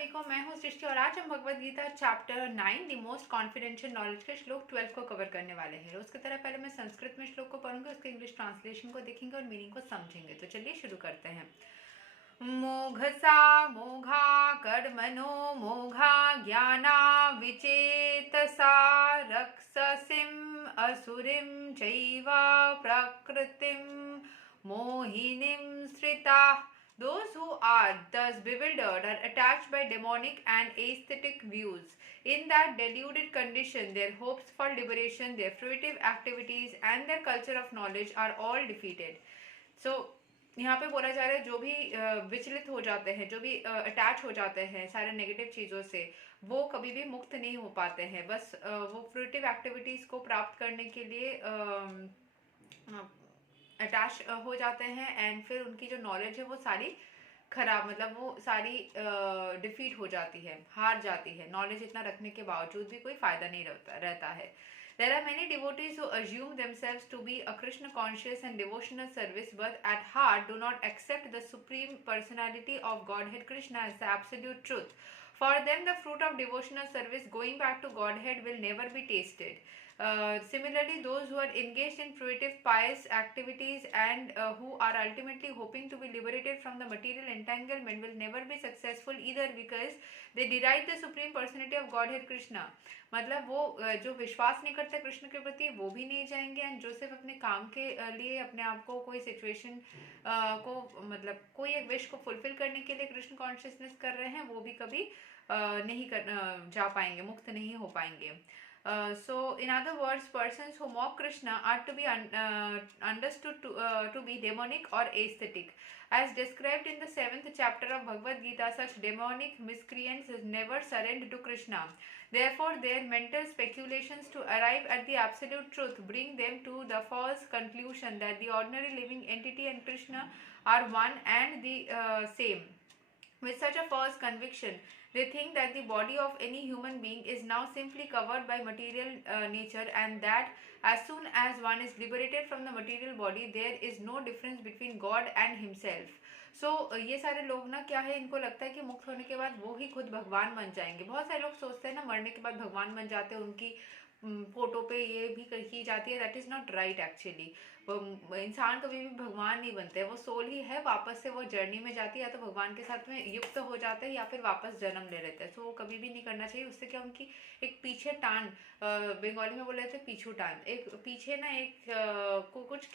सभी को। मैं हूँ सृष्टि और आज हम Bhagavad Gita chapter 9 the most confidential knowledge के श्लोक 12 को कवर करने वाले हैं। रोज की तरह पहले मैं संस्कृत में श्लोक को पढ़ूंगी, उसके इंग्लिश ट्रांसलेशन को देखेंगे और मीनिंग को समझेंगे। तो चलिए शुरू करते हैं। मोघसा मोघा कर्मणो मोघा ज्ञाना विचेतसा रक्षसिम असुरिम चैवा प्रकृतिम मोहिनीं Shrita. Those who are thus bewildered are attached by demonic and aesthetic views. In that deluded condition, their hopes for liberation, their fruitive activities, and their culture of knowledge are all defeated. So, यहाँ पे बोला जा रहा है जो भी विचलित हो जाते हैं, जो भी अटैच हो जाते हैं सारे नेगेटिव चीज़ों से, वो कभी भी मुक्त नहीं हो पाते हैं। बस वो फ्रूटिव एक्टिविटीज़ को प्राप्त करने के लिए अटैच हो जाते हैं एंड फिर उनकी जो नॉलेज है वो सारी खराब, मतलब वो सारी डिफीट हो जाती है, हार जाती है। नॉलेज इतना रखने के बावजूद भी कोई फायदा नहीं रहता है। There are many devotees who assume themselves to be a Krishna conscious and devotional service, but at heart do not accept the supreme personality of Godhead Krishna as the absolute truth. For them, the fruit of devotional service going back to Godhead will never be tasted. Similarly, those who are engaged in fruitive pious activities and who are ultimately hoping to be liberated from the material entanglement will never be successful either, because they deride the supreme personality of Godhead Krishna. मतलब वो जो विश्वास नहीं करते कृष्ण के प्रति वो भी नहीं जाएंगे, एंड जो सिर्फ अपने काम के लिए अपने आप को कोई सिचुएशन को मतलब कोई एक विश को फुलफिल करने के लिए कृष्ण कॉन्शियसनेस कर रहे हैं, वो भी कभी नहीं जा पाएंगे, मुक्त नहीं हो पाएंगे। So, in other words, persons who mock Krishna are to be understood to be demonic or aesthetic. As described in the 7th chapter of Bhagavad Gita, such demonic miscreants never surrender to Krishna. Therefore, their mental speculations to arrive at the absolute truth bring them to the false conclusion that the ordinary living entity and Krishna are one and the same. With such a false conviction, they think that the body of any human being is now simply covered by material nature, and that as soon as one is liberated from the material body, there is no difference between God and himself. So, ये सारे लोग ना क्या है, इनको लगता है कि मुक्त होने के बाद वो ही खुद भगवान बन जाएंगे। बहुत सारे लोग सोचते हैं ना मरने के बाद भगवान बन जाते हैं, उनकी फोटो पे ये भी कही जाती है। That is not right actually. इंसान कभी भी भगवान नहीं बनते, वो सोल ही है, वापस से वो जर्नी में जाती है, या तो भगवान के साथ में युक्त हो जाते हैं या फिर वापस जन्म ले लेते हैं। सो वो कभी भी नहीं करना चाहिए। उससे क्या उनकी एक पीछे टांग, बंगाली में बोले थे पीछू टांग, एक पीछे ना एक को कुछ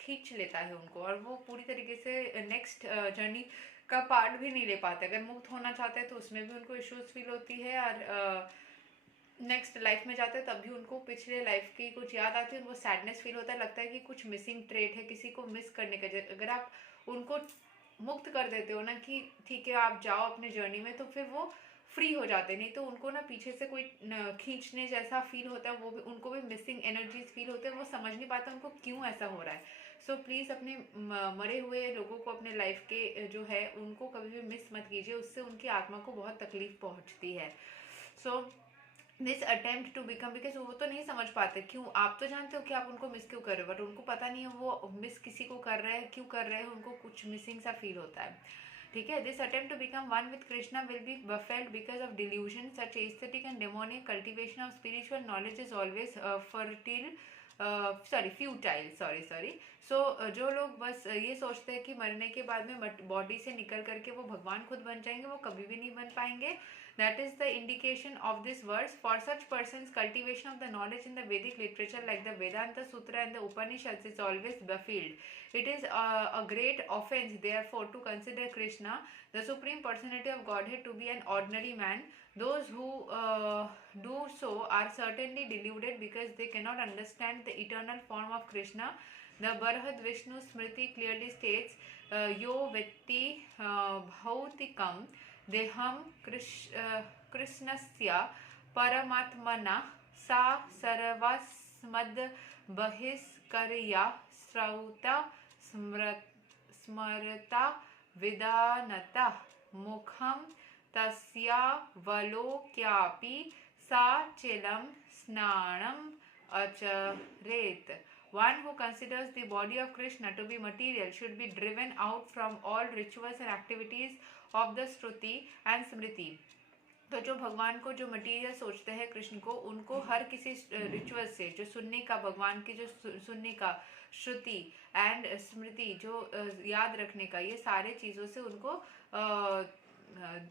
खींच लेता है उनको, और वो पूरी तरीके से नेक्स्ट जर्नी का पार्ट भी नहीं ले पाते। अगर मुक्त होना चाहते हैं तो उसमें भी उनको इश्यूज फील होती है, और नेक्स्ट लाइफ में जाते हैं तब भी उनको पिछले लाइफ की कुछ याद आती है, उनको सैडनेस फील होता है, लगता है कि कुछ मिसिंग ट्रेट है, किसी को मिस करने का। अगर आप उनको मुक्त कर देते हो ना कि ठीक है आप जाओ अपने जर्नी में, तो फिर वो फ्री हो जाते। नहीं तो उनको ना पीछे से कोई खींचने जैसा फील होता है, वो भी उनको भी मिसिंग एनर्जीज फील होते हैं, वो समझ नहीं पाते उनको क्यों ऐसा हो रहा है। सो प्लीज़ अपने मरे हुए लोगों को अपने लाइफ के जो है उनको कभी भी मिस मत कीजिए, उससे उनकी आत्मा को बहुत तकलीफ पहुँचती है। So this attempt to become, because वो तो नहीं समझ पाते क्यों, आप तो जानते हो कि आप उनको मिस क्यों कर रहे हो, बट उनको पता नहीं है वो मिस किसी को कर रहे हैं, क्यों कर रहे हैं, उनको कुछ मिसिंग सा फील होता है। ठीक है। This attempt to become one with Krishna will be baffled because of delusion, such aesthetic and demonic cultivation of spiritual knowledge is always fertile futile sorry. So जो लोग बस ये सोचते हैं कि मरने के बाद में बॉडी से निकल करके वो भगवान खुद बन जाएंगे, वो कभी भी नहीं बन पाएंगे। That is the indication of this verse. For such persons, cultivation of the knowledge in the Vedic literature like the Vedanta Sutra and the Upanishads is always baffled. It is a great offense, therefore, to consider Krishna, the Supreme Personality of Godhead, to be an ordinary man. Those who do so are certainly deluded because they cannot understand the eternal form of Krishna. The Barhad Vishnu Smriti clearly states, Yo Vetti Bhautikam देहम कृष्णस्य परमात्मना सा सर्वस्मद् बहिष्कर्या श्रौता स्मरता विदानता मुखम तस्यावलोक्यापि सा चिलं स्नानम अचरेत। One who considers the body of Krishna to be material should be driven out from all rituals and activities of the Shruti and Smriti. तो जो भगवान को जो material सोचते हैं कृष्ण को, उनको हर किसी रिचुअल से, जो सुनने का, भगवान की जो सुनने का, श्रुति एंड स्मृति जो याद रखने का, ये सारे चीज़ों से उनको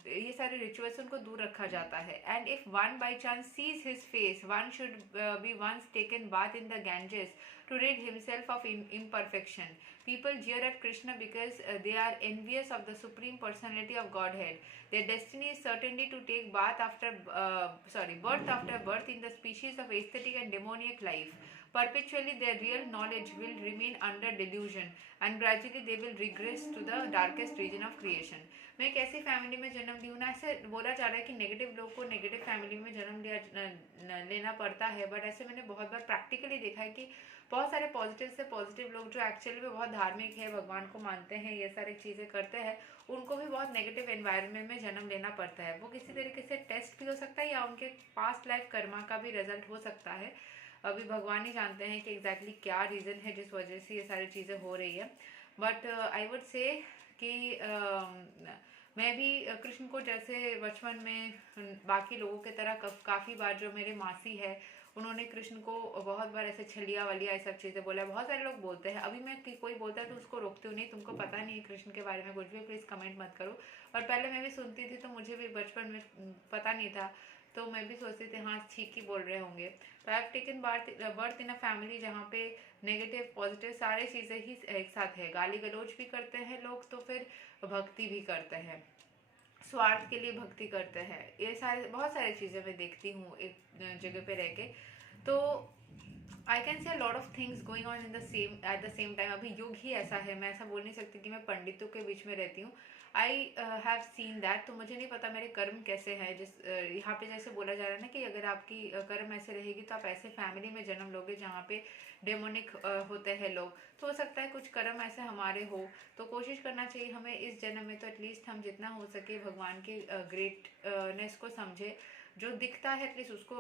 ये सारे रिचुअल्स से उनको दूर रखा जाता है. And if one by chance sees his face, one should be once taken bath in the Ganges to rid himself of imperfection. People jeer at Krishna because they are envious of the Supreme Personality of Godhead. Their destiny is certainly to take birth after birth in the species of aesthetic and demoniac life. Perpetually their real knowledge will remain under delusion and gradually they will regress to the darkest region of creation. मैं एक ऐसी family में जन्म ली हूँ ना, ऐसे बोला जा रहा है कि नेगेटिव लोग को नेगेटिव फैमिली में जन्म लेना पड़ता है, बट ऐसे मैंने बहुत बार प्रैक्टिकली देखा है कि बहुत सारे पॉजिटिव से पॉजिटिव लोग जो एक्चुअली में बहुत धार्मिक है, भगवान को मानते हैं, ये सारी चीज़ें करते हैं, उनको भी बहुत नेगेटिव एनवायरनमेंट में जन्म लेना पड़ता है. वो किसी तरीके से टेस्ट भी हो सकता है या उनके पास्ट लाइफ कर्मा का भी रिजल्ट हो सकता है. अभी भगवान ही जानते हैं कि एग्जैक्टली क्या रीज़न है जिस वजह से ये सारी चीज़ें हो रही है. बट आई वुड से कि मैं भी कृष्ण को जैसे बचपन में बाकी लोगों की तरह काफ़ी बार, जो मेरे मासी है उन्होंने कृष्ण को बहुत बार ऐसे छलिया वलिया ये सब चीज़ें बोला है. बहुत सारे लोग बोलते हैं, अभी मैं कोई बोलता है तो उसको रोकती हूँ, नहीं तुमको पता नहीं है कृष्ण के बारे में कुछ भी, प्लीज़ कमेंट मत करो. और पहले मैं भी सुनती थी तो मुझे भी बचपन में पता नहीं था, तो मैं भी सोचती थी हाँ ठीक ही बोल रहे होंगे. तो I have taken birth in a family जहाँ पे नेगेटिव पॉजिटिव सारी चीज़ें ही एक साथ है. गाली गलौज भी करते हैं लोग, तो फिर भक्ति भी करते हैं, स्वार्थ के लिए भक्ति करते हैं. ये सारे बहुत सारी चीज़ें मैं देखती हूँ एक जगह पे रह के. तो I can say lot of things going on in the same at the same time. अभी युग ही ऐसा है, मैं ऐसा बोल नहीं सकती कि मैं पंडितों के बीच में रहती हूँ. I have seen that. तो मुझे नहीं पता मेरे कर्म कैसे हैं. जिस यहाँ पे जैसे बोला जा रहा है ना कि अगर आपकी कर्म ऐसे रहेगी तो आप ऐसे फैमिली में जन्म लोगे जहाँ पे डेमोनिक होते हैं लोग, तो हो सकता है कुछ कर्म ऐसे हमारे हो. तो कोशिश करना चाहिए हमें इस जन्म में तो एटलीस्ट हम जितना हो सके भगवान के ग्रेटनेस को समझे, जो दिखता है एटलीस्ट उसको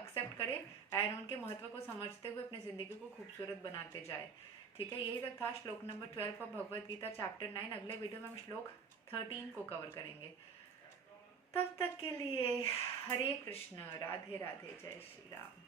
एक्सेप्ट करें एंड उनके महत्व को समझते हुए अपनी ज़िंदगी को खूबसूरत बनाते जाए. ठीक है, यही तक था श्लोक number 12 of Bhagavad Gita chapter 9. अगले वीडियो में हम श्लोक 13 को कवर करेंगे. तब तक के लिए हरे कृष्ण, राधे राधे, जय श्री राम.